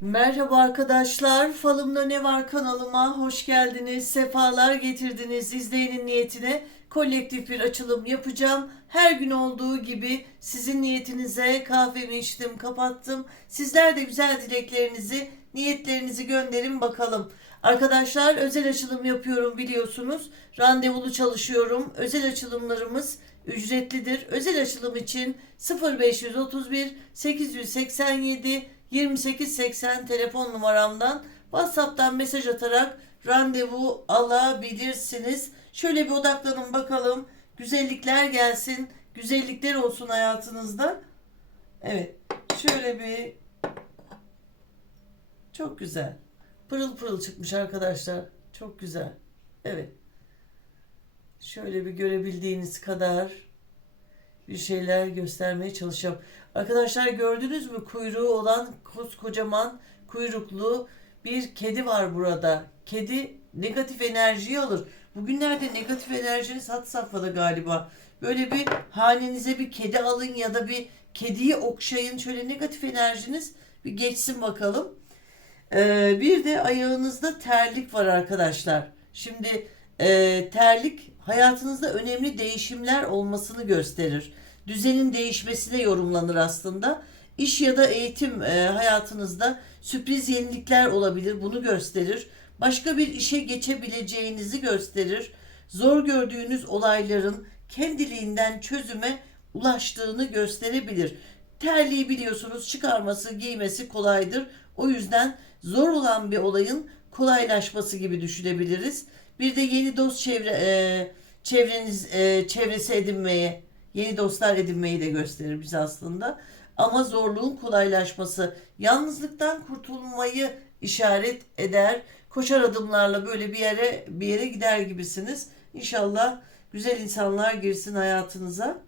Merhaba arkadaşlar, Falımda Ne Var kanalıma hoş geldiniz, sefalar getirdiniz. İzleyenin niyetine kolektif bir açılım yapacağım. Her gün olduğu gibi sizin niyetinize kahvemi içtim, kapattım. Sizler de güzel dileklerinizi, niyetlerinizi gönderin bakalım. Arkadaşlar özel açılım yapıyorum biliyorsunuz. Randevulu çalışıyorum. Özel açılımlarımız ücretlidir. Özel açılım için 0531 887 2880 telefon numaramdan WhatsApp'tan mesaj atarak randevu alabilirsiniz. Şöyle bir odaklanın bakalım. Güzellikler gelsin. Güzellikler olsun hayatınızda. Evet. Şöyle bir çok güzel. Pırıl pırıl çıkmış arkadaşlar. Çok güzel. Evet. Şöyle bir görebildiğiniz kadar bir şeyler göstermeye çalışacağım. Arkadaşlar gördünüz mü kuyruğu olan koskocaman kuyruklu bir kedi var burada. Kedi negatif enerjiyi alır. Bugünlerde negatif enerjiniz had safhada galiba. Böyle bir hanenize bir kedi alın ya da bir kediyi okşayın. Şöyle negatif enerjiniz bir geçsin bakalım. Ee, bir de ayağınızda terlik var arkadaşlar. Şimdi e, terlik hayatınızda önemli değişimler olmasını gösterir. Düzenin değişmesine yorumlanır aslında. İş ya da eğitim e, hayatınızda sürpriz yenilikler olabilir. Bunu gösterir. Başka bir işe geçebileceğinizi gösterir. Zor gördüğünüz olayların kendiliğinden çözüme ulaştığını gösterebilir. Terliği biliyorsunuz çıkarması, giymesi kolaydır. O yüzden zor olan bir olayın kolaylaşması gibi düşünebiliriz. Bir de yeni dost çevre e, çevreniz e, çevresi edinmeye, yeni dostlar edinmeyi de gösterir bize aslında. Ama zorluğun kolaylaşması, yalnızlıktan kurtulmayı işaret eder. Koşar adımlarla böyle bir yere bir yere gider gibisiniz. İnşallah güzel insanlar girsin hayatınıza.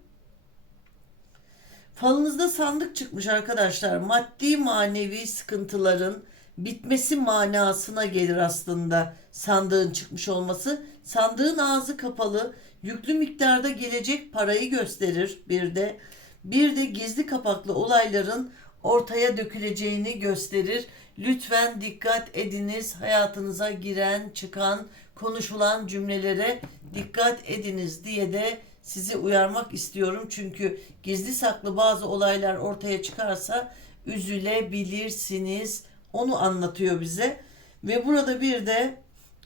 Falınızda sandık çıkmış arkadaşlar. Maddi manevi sıkıntıların bitmesi manasına gelir aslında sandığın çıkmış olması. Sandığın ağzı kapalı, yüklü miktarda gelecek parayı gösterir bir de. Bir de gizli kapaklı olayların ortaya döküleceğini gösterir. Lütfen dikkat ediniz. Hayatınıza giren, çıkan, konuşulan cümlelere dikkat ediniz diye de sizi uyarmak istiyorum. Çünkü gizli saklı bazı olaylar ortaya çıkarsa üzülebilirsiniz. Onu anlatıyor bize. Ve burada bir de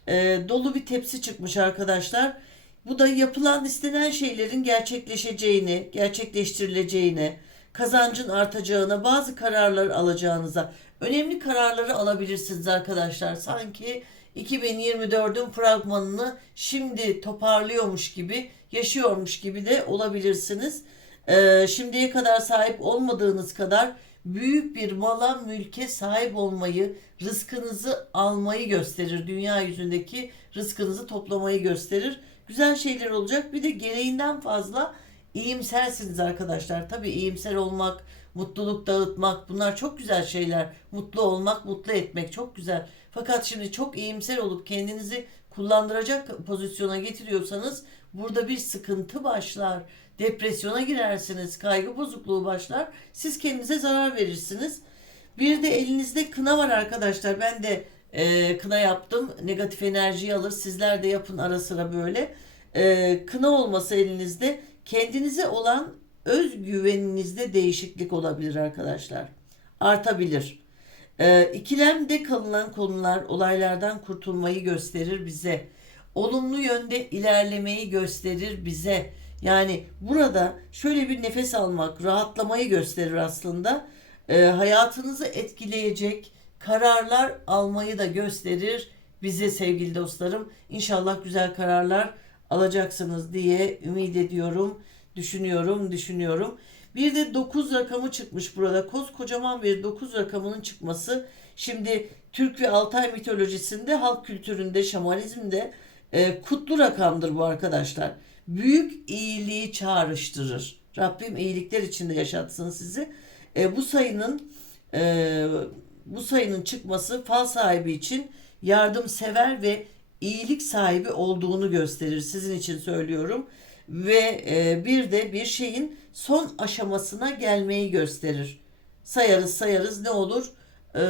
e, dolu bir tepsi çıkmış arkadaşlar. Bu da yapılan istenen şeylerin gerçekleşeceğini, gerçekleştirileceğini, kazancın artacağına, bazı kararlar alacağınıza, önemli kararları alabilirsiniz arkadaşlar. Sanki 2024'ün fragmanını şimdi toparlıyormuş gibi, yaşıyormuş gibi de olabilirsiniz. Ee, şimdiye kadar sahip olmadığınız kadar büyük bir mala, mülke sahip olmayı, rızkınızı almayı gösterir. Dünya yüzündeki rızkınızı toplamayı gösterir. Güzel şeyler olacak. Bir de gereğinden fazla iyimsersiniz arkadaşlar. Tabii iyimser olmak, mutluluk dağıtmak bunlar çok güzel şeyler. Mutlu olmak, mutlu etmek çok güzel. Fakat şimdi çok iyimser olup kendinizi kullandıracak pozisyona getiriyorsanız burada bir sıkıntı başlar. Depresyona girersiniz, kaygı bozukluğu başlar. Siz kendinize zarar verirsiniz. Bir de elinizde kına var arkadaşlar. Ben de e, kına yaptım. Negatif enerjiyi alır. Sizler de yapın ara sıra böyle. E, kına olması elinizde kendinize olan özgüveninizde değişiklik olabilir arkadaşlar. Artabilir. E, ikilemde kalınan konular olaylardan kurtulmayı gösterir bize. Olumlu yönde ilerlemeyi gösterir bize. Yani burada şöyle bir nefes almak, rahatlamayı gösterir aslında. E, hayatınızı etkileyecek kararlar almayı da gösterir bize sevgili dostlarım. İnşallah güzel kararlar alacaksınız diye ümit ediyorum, düşünüyorum, düşünüyorum. Bir de 9 rakamı çıkmış burada. Koskocaman bir 9 rakamının çıkması. Şimdi Türk ve Altay mitolojisinde, halk kültüründe, şamanizmde e, kutlu rakamdır bu arkadaşlar. Büyük iyiliği çağrıştırır. Rabbim iyilikler içinde yaşatsın sizi. E, bu sayının e, bu sayının çıkması fal sahibi için yardımsever ve iyilik sahibi olduğunu gösterir. Sizin için söylüyorum. Ve e, bir de bir şeyin son aşamasına gelmeyi gösterir. Sayarız sayarız ne olur? e,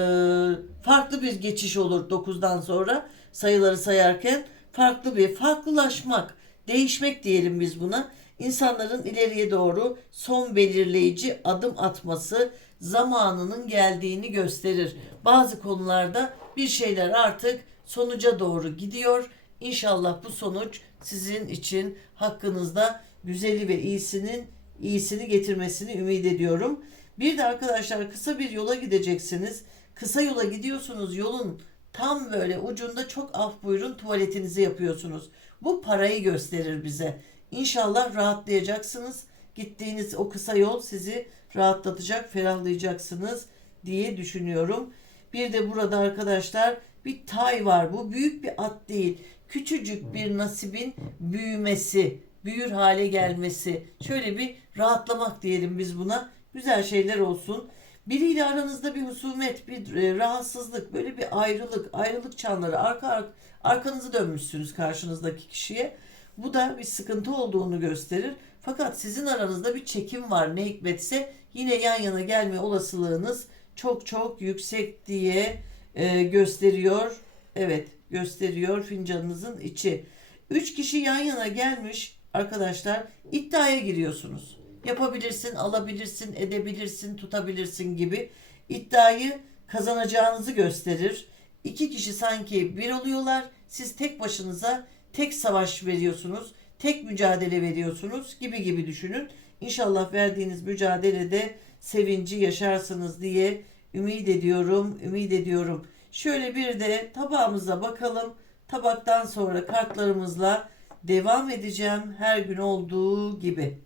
farklı bir geçiş olur 9'dan sonra sayıları sayarken farklı bir farklılaşmak, değişmek diyelim biz buna. İnsanların ileriye doğru son belirleyici adım atması zamanının geldiğini gösterir. Bazı konularda bir şeyler artık sonuca doğru gidiyor. İnşallah bu sonuç sizin için hakkınızda güzeli ve iyisinin iyisini getirmesini ümit ediyorum. Bir de arkadaşlar kısa bir yola gideceksiniz. Kısa yola gidiyorsunuz. Yolun tam böyle ucunda çok af buyurun tuvaletinizi yapıyorsunuz. Bu parayı gösterir bize. İnşallah rahatlayacaksınız. Gittiğiniz o kısa yol sizi rahatlatacak, ferahlayacaksınız diye düşünüyorum. Bir de burada arkadaşlar bir tay var. Bu büyük bir at değil. Küçücük bir nasibin büyümesi, büyür hale gelmesi. Şöyle bir rahatlamak diyelim biz buna. Güzel şeyler olsun. Biriyle aranızda bir husumet, bir e, rahatsızlık, böyle bir ayrılık, ayrılık çanları, arka ar- arkanızı dönmüşsünüz karşınızdaki kişiye. Bu da bir sıkıntı olduğunu gösterir. Fakat sizin aranızda bir çekim var ne hikmetse yine yan yana gelme olasılığınız çok çok yüksek diye e, gösteriyor. Evet gösteriyor fincanınızın içi. Üç kişi yan yana gelmiş arkadaşlar iddiaya giriyorsunuz. Yapabilirsin, alabilirsin, edebilirsin, tutabilirsin gibi iddiayı kazanacağınızı gösterir. İki kişi sanki bir oluyorlar. Siz tek başınıza tek savaş veriyorsunuz, tek mücadele veriyorsunuz gibi gibi düşünün. İnşallah verdiğiniz mücadelede sevinci yaşarsınız diye ümit ediyorum, ümit ediyorum. Şöyle bir de tabağımıza bakalım. Tabaktan sonra kartlarımızla devam edeceğim her gün olduğu gibi.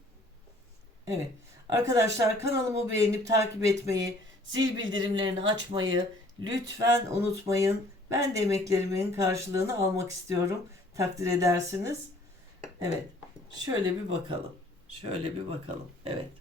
Evet. Arkadaşlar kanalımı beğenip takip etmeyi, zil bildirimlerini açmayı lütfen unutmayın. Ben de emeklerimin karşılığını almak istiyorum. Takdir edersiniz. Evet. Şöyle bir bakalım. Şöyle bir bakalım. Evet.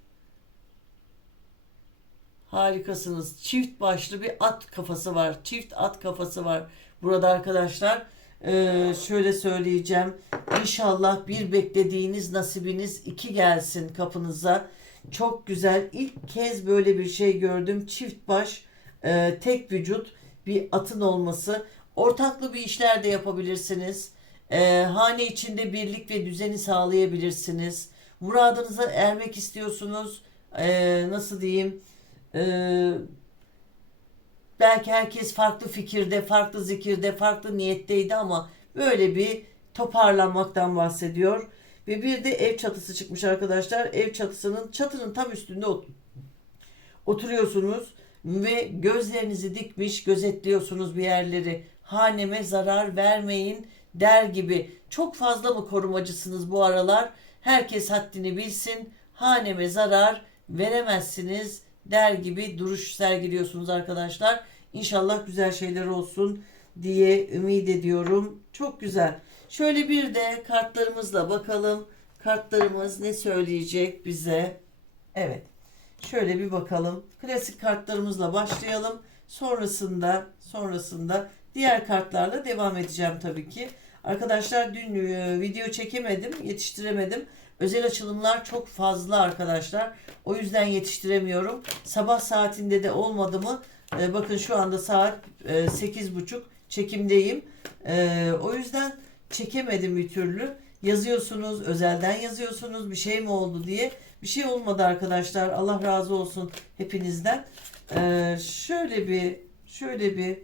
Harikasınız. Çift başlı bir at kafası var. Çift at kafası var. Burada arkadaşlar ee, şöyle söyleyeceğim. İnşallah bir beklediğiniz nasibiniz iki gelsin kapınıza. Çok güzel. İlk kez böyle bir şey gördüm. Çift baş, e, tek vücut bir atın olması. Ortaklı bir işler de yapabilirsiniz. E, hane içinde birlik ve düzeni sağlayabilirsiniz. Muradınıza ermek istiyorsunuz. E, nasıl diyeyim? Eee Belki herkes farklı fikirde, farklı zikirde, farklı niyetteydi ama böyle bir toparlanmaktan bahsediyor. Ve bir de ev çatısı çıkmış arkadaşlar. Ev çatısının çatının tam üstünde ot- oturuyorsunuz ve gözlerinizi dikmiş gözetliyorsunuz bir yerleri. Haneme zarar vermeyin der gibi. Çok fazla mı korumacısınız bu aralar? Herkes haddini bilsin. Haneme zarar veremezsiniz der gibi duruş sergiliyorsunuz arkadaşlar. İnşallah güzel şeyler olsun diye ümit ediyorum. Çok güzel. Şöyle bir de kartlarımızla bakalım. Kartlarımız ne söyleyecek bize? Evet. Şöyle bir bakalım. Klasik kartlarımızla başlayalım. Sonrasında sonrasında diğer kartlarla devam edeceğim tabii ki. Arkadaşlar dün e, video çekemedim, yetiştiremedim. Özel açılımlar çok fazla arkadaşlar. O yüzden yetiştiremiyorum. Sabah saatinde de olmadı mı? e, bakın şu anda saat e, 8.30 çekimdeyim. E, o yüzden çekemedim bir türlü. Yazıyorsunuz, özelden yazıyorsunuz bir şey mi oldu diye. Bir şey olmadı arkadaşlar. Allah razı olsun hepinizden. Şöyle bir şöyle bir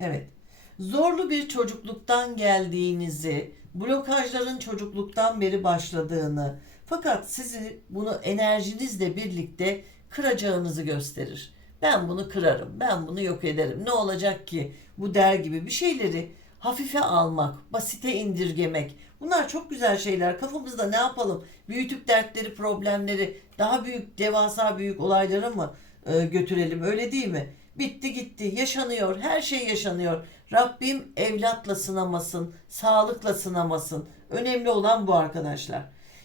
Evet. Zorlu bir çocukluktan geldiğinizi, blokajların çocukluktan beri başladığını, fakat sizi bunu enerjinizle birlikte kıracağınızı gösterir. Ben bunu kırarım, ben bunu yok ederim. Ne olacak ki? Bu der gibi bir şeyleri hafife almak, basite indirgemek. Bunlar çok güzel şeyler. Kafamızda ne yapalım? Büyütüp dertleri, problemleri daha büyük, devasa büyük olaylara mı e, götürelim? Öyle değil mi? Bitti gitti, yaşanıyor, her şey yaşanıyor. Rabbim evlatla sınamasın, sağlıkla sınamasın. Önemli olan bu arkadaşlar.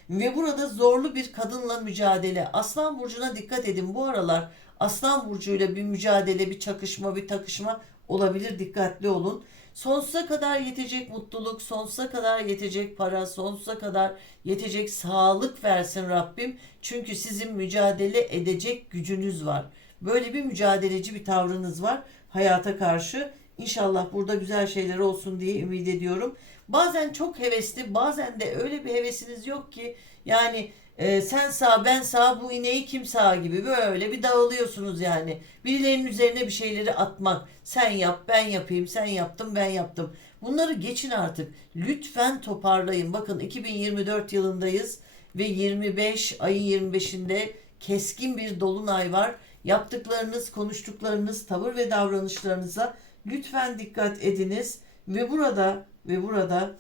Ve burada zorlu bir kadınla mücadele. Aslan burcuna dikkat edin. Bu aralar Aslan burcuyla bir mücadele, bir çakışma, bir takışma olabilir. Dikkatli olun. Sonsuza kadar yetecek mutluluk, sonsuza kadar yetecek para, sonsuza kadar yetecek sağlık versin Rabbim. Çünkü sizin mücadele edecek gücünüz var. Böyle bir mücadeleci bir tavrınız var hayata karşı. İnşallah burada güzel şeyler olsun diye ümit ediyorum. Bazen çok hevesli, bazen de öyle bir hevesiniz yok ki yani e, sen sağ ben sağ bu ineği kim sağ gibi böyle bir dağılıyorsunuz yani. Birilerinin üzerine bir şeyleri atmak. Sen yap ben yapayım sen yaptın ben yaptım. Bunları geçin artık. Lütfen toparlayın. Bakın 2024 yılındayız ve 25 ayın 25'inde keskin bir dolunay var. Yaptıklarınız, konuştuklarınız, tavır ve davranışlarınıza lütfen dikkat ediniz ve burada ve burada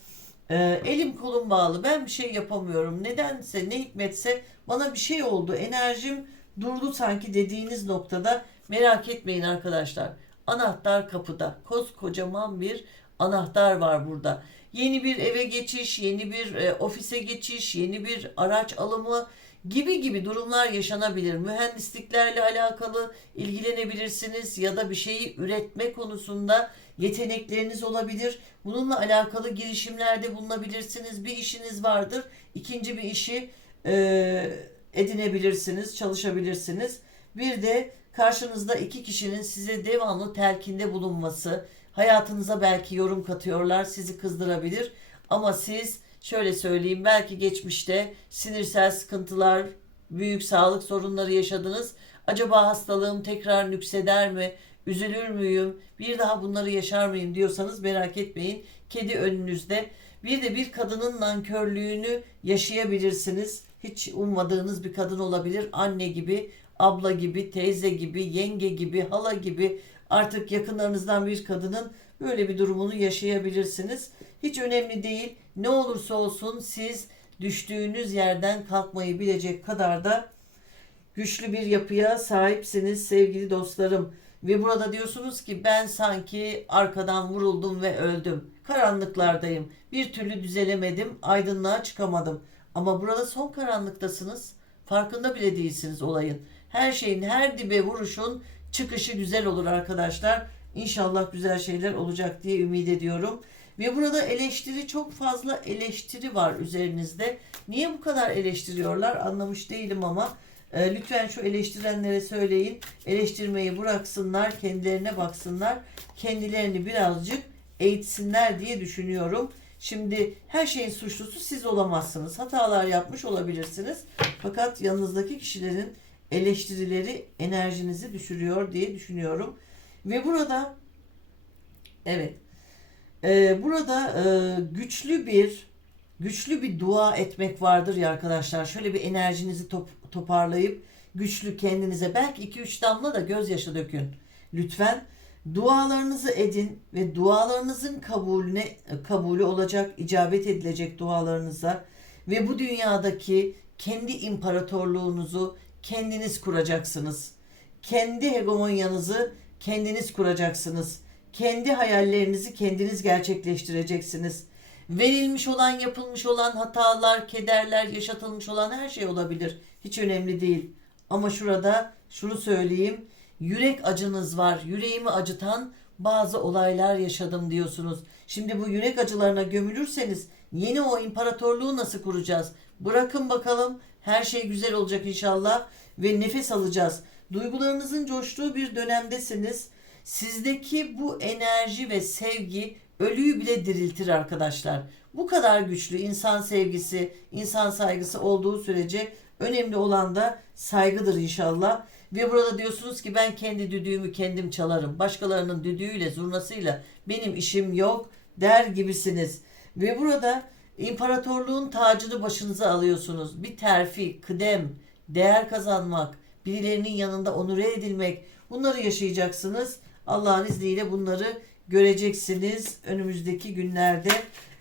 e, elim kolum bağlı. Ben bir şey yapamıyorum. Nedense ne hikmetse bana bir şey oldu. Enerjim durdu sanki dediğiniz noktada merak etmeyin arkadaşlar. Anahtar kapıda. Koskocaman bir anahtar var burada. Yeni bir eve geçiş, yeni bir e, ofise geçiş, yeni bir araç alımı gibi gibi durumlar yaşanabilir. Mühendisliklerle alakalı ilgilenebilirsiniz ya da bir şeyi üretme konusunda yetenekleriniz olabilir. Bununla alakalı girişimlerde bulunabilirsiniz. Bir işiniz vardır. İkinci bir işi e, edinebilirsiniz, çalışabilirsiniz. Bir de karşınızda iki kişinin size devamlı telkinde bulunması, hayatınıza belki yorum katıyorlar, sizi kızdırabilir. Ama siz şöyle söyleyeyim belki geçmişte sinirsel sıkıntılar, büyük sağlık sorunları yaşadınız. Acaba hastalığım tekrar nükseder mi? Üzülür müyüm? Bir daha bunları yaşar mıyım diyorsanız merak etmeyin. Kedi önünüzde. Bir de bir kadının nankörlüğünü yaşayabilirsiniz. Hiç ummadığınız bir kadın olabilir. Anne gibi, abla gibi, teyze gibi, yenge gibi, hala gibi artık yakınlarınızdan bir kadının böyle bir durumunu yaşayabilirsiniz. Hiç önemli değil. Ne olursa olsun siz düştüğünüz yerden kalkmayı bilecek kadar da güçlü bir yapıya sahipsiniz sevgili dostlarım. Ve burada diyorsunuz ki ben sanki arkadan vuruldum ve öldüm. Karanlıklardayım. Bir türlü düzelemedim, aydınlığa çıkamadım. Ama burada son karanlıktasınız. Farkında bile değilsiniz olayın. Her şeyin, her dibe vuruşun çıkışı güzel olur arkadaşlar. İnşallah güzel şeyler olacak diye ümit ediyorum. Ve burada eleştiri çok fazla eleştiri var üzerinizde. Niye bu kadar eleştiriyorlar anlamış değilim ama e, lütfen şu eleştirenlere söyleyin. Eleştirmeyi bıraksınlar, kendilerine baksınlar. Kendilerini birazcık eğitsinler diye düşünüyorum. Şimdi her şeyin suçlusu siz olamazsınız. Hatalar yapmış olabilirsiniz. Fakat yanınızdaki kişilerin eleştirileri enerjinizi düşürüyor diye düşünüyorum. Ve burada evet e, burada e, güçlü bir güçlü bir dua etmek vardır ya arkadaşlar. Şöyle bir enerjinizi top- toparlayıp güçlü kendinize belki 2-3 damla da gözyaşı dökün. Lütfen dualarınızı edin ve dualarınızın kabulüne kabulü olacak, icabet edilecek dualarınıza ve bu dünyadaki kendi imparatorluğunuzu kendiniz kuracaksınız. Kendi hegemonyanızı kendiniz kuracaksınız. Kendi hayallerinizi kendiniz gerçekleştireceksiniz. Verilmiş olan, yapılmış olan hatalar, kederler, yaşatılmış olan her şey olabilir. Hiç önemli değil. Ama şurada şunu söyleyeyim. Yürek acınız var. Yüreğimi acıtan bazı olaylar yaşadım diyorsunuz. Şimdi bu yürek acılarına gömülürseniz yeni o imparatorluğu nasıl kuracağız? Bırakın bakalım. Her şey güzel olacak inşallah ve nefes alacağız. Duygularınızın coştuğu bir dönemdesiniz. Sizdeki bu enerji ve sevgi ölüyü bile diriltir arkadaşlar. Bu kadar güçlü insan sevgisi, insan saygısı olduğu sürece önemli olan da saygıdır inşallah. Ve burada diyorsunuz ki ben kendi düdüğümü kendim çalarım. Başkalarının düdüğüyle, zurnasıyla benim işim yok der gibisiniz. Ve burada imparatorluğun tacını başınıza alıyorsunuz. Bir terfi, kıdem, değer kazanmak, birilerinin yanında onure edilmek bunları yaşayacaksınız. Allah'ın izniyle bunları göreceksiniz önümüzdeki günlerde.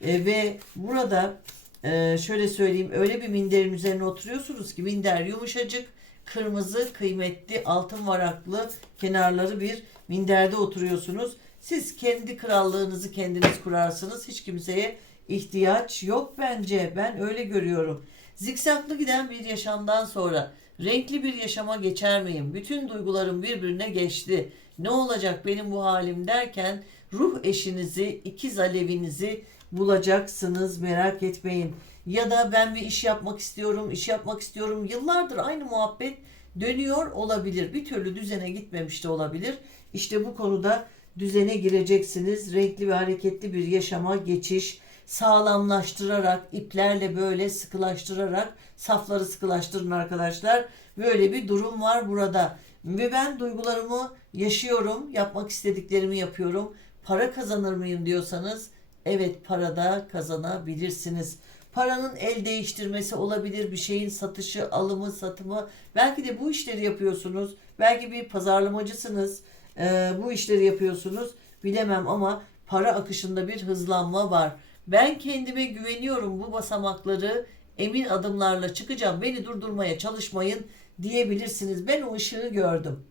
E, ve burada e, şöyle söyleyeyim öyle bir minderin üzerine oturuyorsunuz ki minder yumuşacık, kırmızı, kıymetli, altın varaklı kenarları bir minderde oturuyorsunuz. Siz kendi krallığınızı kendiniz kurarsınız. Hiç kimseye ihtiyaç yok bence. Ben öyle görüyorum. Zikzaklı giden bir yaşamdan sonra renkli bir yaşama geçer miyim? Bütün duygularım birbirine geçti. Ne olacak benim bu halim derken ruh eşinizi, ikiz alevinizi bulacaksınız merak etmeyin. Ya da ben bir iş yapmak istiyorum, iş yapmak istiyorum. Yıllardır aynı muhabbet dönüyor olabilir. Bir türlü düzene gitmemiş de olabilir. İşte bu konuda düzene gireceksiniz. Renkli ve hareketli bir yaşama geçiş sağlamlaştırarak, iplerle böyle sıkılaştırarak, safları sıkılaştırın arkadaşlar. Böyle bir durum var burada. Ve ben duygularımı yaşıyorum, yapmak istediklerimi yapıyorum. Para kazanır mıyım diyorsanız, evet parada kazanabilirsiniz. Paranın el değiştirmesi olabilir, bir şeyin satışı, alımı, satımı. Belki de bu işleri yapıyorsunuz. Belki bir pazarlamacısınız. Ee, bu işleri yapıyorsunuz. Bilemem ama para akışında bir hızlanma var. Ben kendime güveniyorum bu basamakları emin adımlarla çıkacağım. Beni durdurmaya çalışmayın diyebilirsiniz. Ben o ışığı gördüm.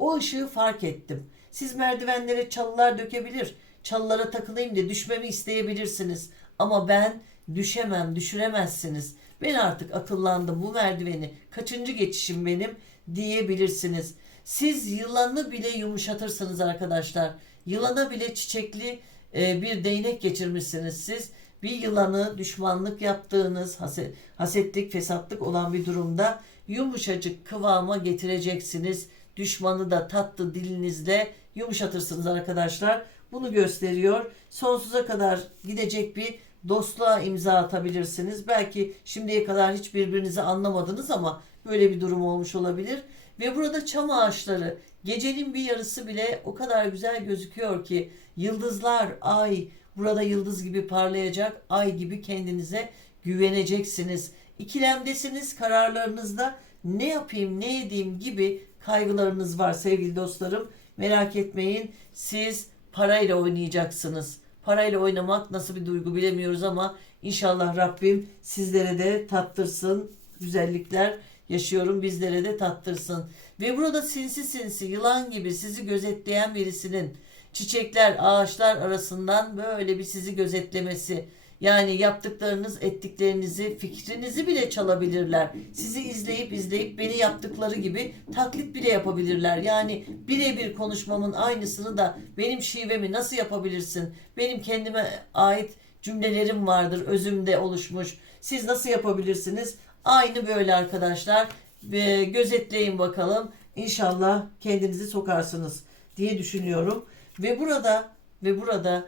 O ışığı fark ettim. Siz merdivenlere çalılar dökebilir, çalılara takılayım diye düşmemi isteyebilirsiniz. Ama ben düşemem, düşüremezsiniz. Ben artık akıllandım bu merdiveni. Kaçıncı geçişim benim diyebilirsiniz. Siz yılanı bile yumuşatırsınız arkadaşlar. Yılana bile çiçekli e, bir değnek geçirmişsiniz siz. Bir yılanı düşmanlık yaptığınız, haset, hasetlik, fesatlık olan bir durumda yumuşacık kıvama getireceksiniz. Düşmanı da tatlı dilinizle yumuşatırsınız arkadaşlar. Bunu gösteriyor. Sonsuza kadar gidecek bir dostluğa imza atabilirsiniz. Belki şimdiye kadar hiç birbirinizi anlamadınız ama böyle bir durum olmuş olabilir. Ve burada çam ağaçları gecenin bir yarısı bile o kadar güzel gözüküyor ki yıldızlar, ay burada yıldız gibi parlayacak, ay gibi kendinize güveneceksiniz. İkilemdesiniz kararlarınızda ne yapayım, ne edeyim gibi kaygılarınız var sevgili dostlarım. Merak etmeyin siz parayla oynayacaksınız. Parayla oynamak nasıl bir duygu bilemiyoruz ama inşallah Rabbim sizlere de tattırsın güzellikler yaşıyorum bizlere de tattırsın. Ve burada sinsi sinsi yılan gibi sizi gözetleyen birisinin çiçekler ağaçlar arasından böyle bir sizi gözetlemesi yani yaptıklarınız ettiklerinizi fikrinizi bile çalabilirler. Sizi izleyip izleyip beni yaptıkları gibi taklit bile yapabilirler. Yani birebir konuşmamın aynısını da benim şivemi nasıl yapabilirsin? Benim kendime ait cümlelerim vardır özümde oluşmuş. Siz nasıl yapabilirsiniz? Aynı böyle arkadaşlar. Ve gözetleyin bakalım. İnşallah kendinizi sokarsınız diye düşünüyorum. Ve burada ve burada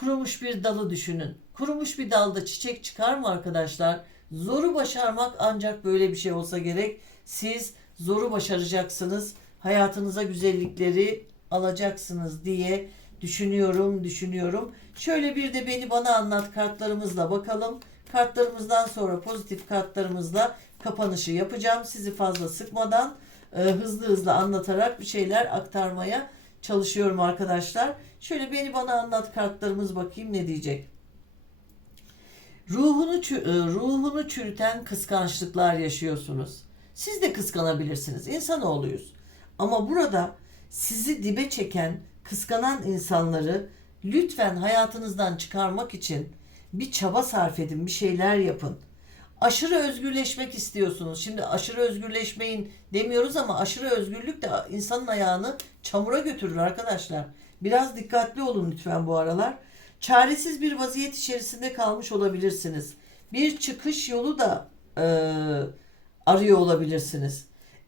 kurumuş bir dalı düşünün. Kurumuş bir dalda çiçek çıkar mı arkadaşlar? Zoru başarmak ancak böyle bir şey olsa gerek. Siz zoru başaracaksınız. Hayatınıza güzellikleri alacaksınız diye düşünüyorum, düşünüyorum. Şöyle bir de beni bana anlat kartlarımızla bakalım. Kartlarımızdan sonra pozitif kartlarımızla kapanışı yapacağım. Sizi fazla sıkmadan e, hızlı hızlı anlatarak bir şeyler aktarmaya çalışıyorum arkadaşlar. Şöyle beni bana anlat kartlarımız bakayım ne diyecek. Ruhunu e, ruhunu çürüten kıskançlıklar yaşıyorsunuz. Siz de kıskanabilirsiniz. İnsanoğluyuz. Ama burada sizi dibe çeken, kıskanan insanları lütfen hayatınızdan çıkarmak için bir çaba sarf edin, bir şeyler yapın. Aşırı özgürleşmek istiyorsunuz. Şimdi aşırı özgürleşmeyin demiyoruz ama aşırı özgürlük de insanın ayağını çamura götürür arkadaşlar. Biraz dikkatli olun lütfen bu aralar. Çaresiz bir vaziyet içerisinde kalmış olabilirsiniz. Bir çıkış yolu da e, arıyor olabilirsiniz.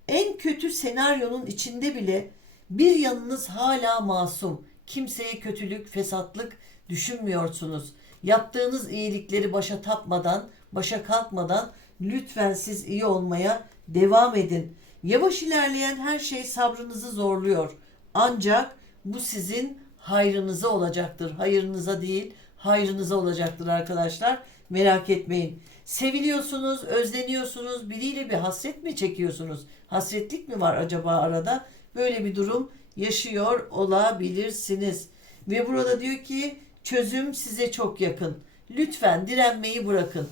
En kötü senaryonun içinde bile bir yanınız hala masum. Kimseye kötülük, fesatlık düşünmüyorsunuz. Yaptığınız iyilikleri başa tapmadan, başa kalkmadan lütfen siz iyi olmaya devam edin. Yavaş ilerleyen her şey sabrınızı zorluyor. Ancak bu sizin hayrınıza olacaktır. Hayırınıza değil, hayrınıza olacaktır arkadaşlar. Merak etmeyin. Seviliyorsunuz, özleniyorsunuz. Biriyle bir hasret mi çekiyorsunuz? Hasretlik mi var acaba arada? Böyle bir durum yaşıyor olabilirsiniz. Ve burada diyor ki çözüm size çok yakın. Lütfen direnmeyi bırakın.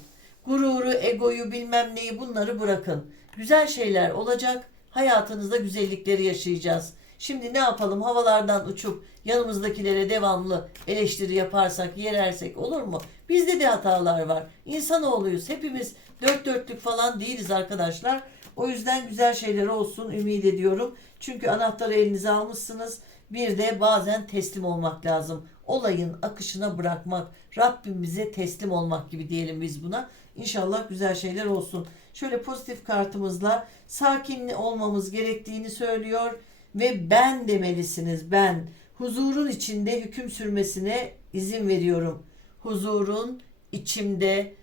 Gururu, egoyu bilmem neyi bunları bırakın. Güzel şeyler olacak. Hayatınızda güzellikleri yaşayacağız. Şimdi ne yapalım? Havalardan uçup yanımızdakilere devamlı eleştiri yaparsak, yerersek olur mu? Bizde de hatalar var. İnsanoğluyuz. Hepimiz dört dörtlük falan değiliz arkadaşlar. O yüzden güzel şeyler olsun ümit ediyorum. Çünkü anahtarı elinize almışsınız Bir de bazen teslim olmak lazım. Olayın akışına bırakmak, Rabbimize teslim olmak gibi diyelim biz buna. İnşallah güzel şeyler olsun. Şöyle pozitif kartımızla sakin olmamız gerektiğini söylüyor ve ben demelisiniz. Ben huzurun içinde hüküm sürmesine izin veriyorum. Huzurun içimde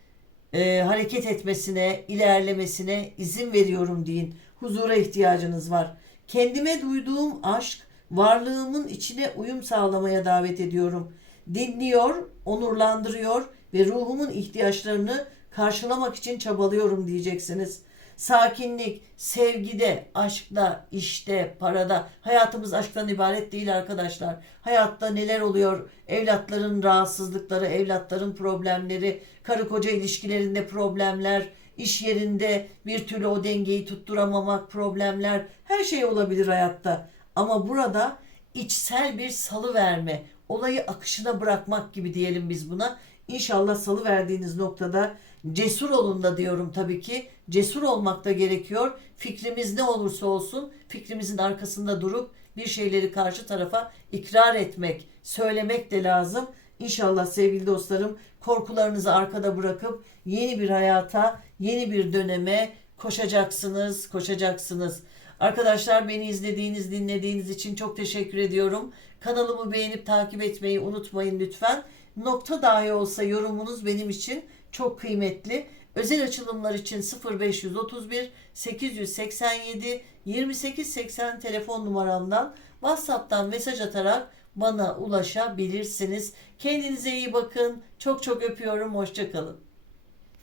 e, hareket etmesine, ilerlemesine izin veriyorum deyin. Huzura ihtiyacınız var. Kendime duyduğum aşk, varlığımın içine uyum sağlamaya davet ediyorum. Dinliyor, onurlandırıyor ve ruhumun ihtiyaçlarını karşılamak için çabalıyorum diyeceksiniz. Sakinlik, sevgide, aşkta, işte, parada. Hayatımız aşktan ibaret değil arkadaşlar. Hayatta neler oluyor? Evlatların rahatsızlıkları, evlatların problemleri, karı koca ilişkilerinde problemler, iş yerinde bir türlü o dengeyi tutturamamak problemler. Her şey olabilir hayatta. Ama burada içsel bir salı verme, olayı akışına bırakmak gibi diyelim biz buna. İnşallah salı verdiğiniz noktada cesur olun da diyorum tabii ki. Cesur olmak da gerekiyor. Fikrimiz ne olursa olsun fikrimizin arkasında durup bir şeyleri karşı tarafa ikrar etmek, söylemek de lazım. İnşallah sevgili dostlarım korkularınızı arkada bırakıp yeni bir hayata, yeni bir döneme koşacaksınız, koşacaksınız. Arkadaşlar beni izlediğiniz, dinlediğiniz için çok teşekkür ediyorum. Kanalımı beğenip takip etmeyi unutmayın lütfen. Nokta dahi olsa yorumunuz benim için çok kıymetli. Özel açılımlar için 0531 887 2880 telefon numaramdan WhatsApp'tan mesaj atarak bana ulaşabilirsiniz. Kendinize iyi bakın. Çok çok öpüyorum. Hoşçakalın.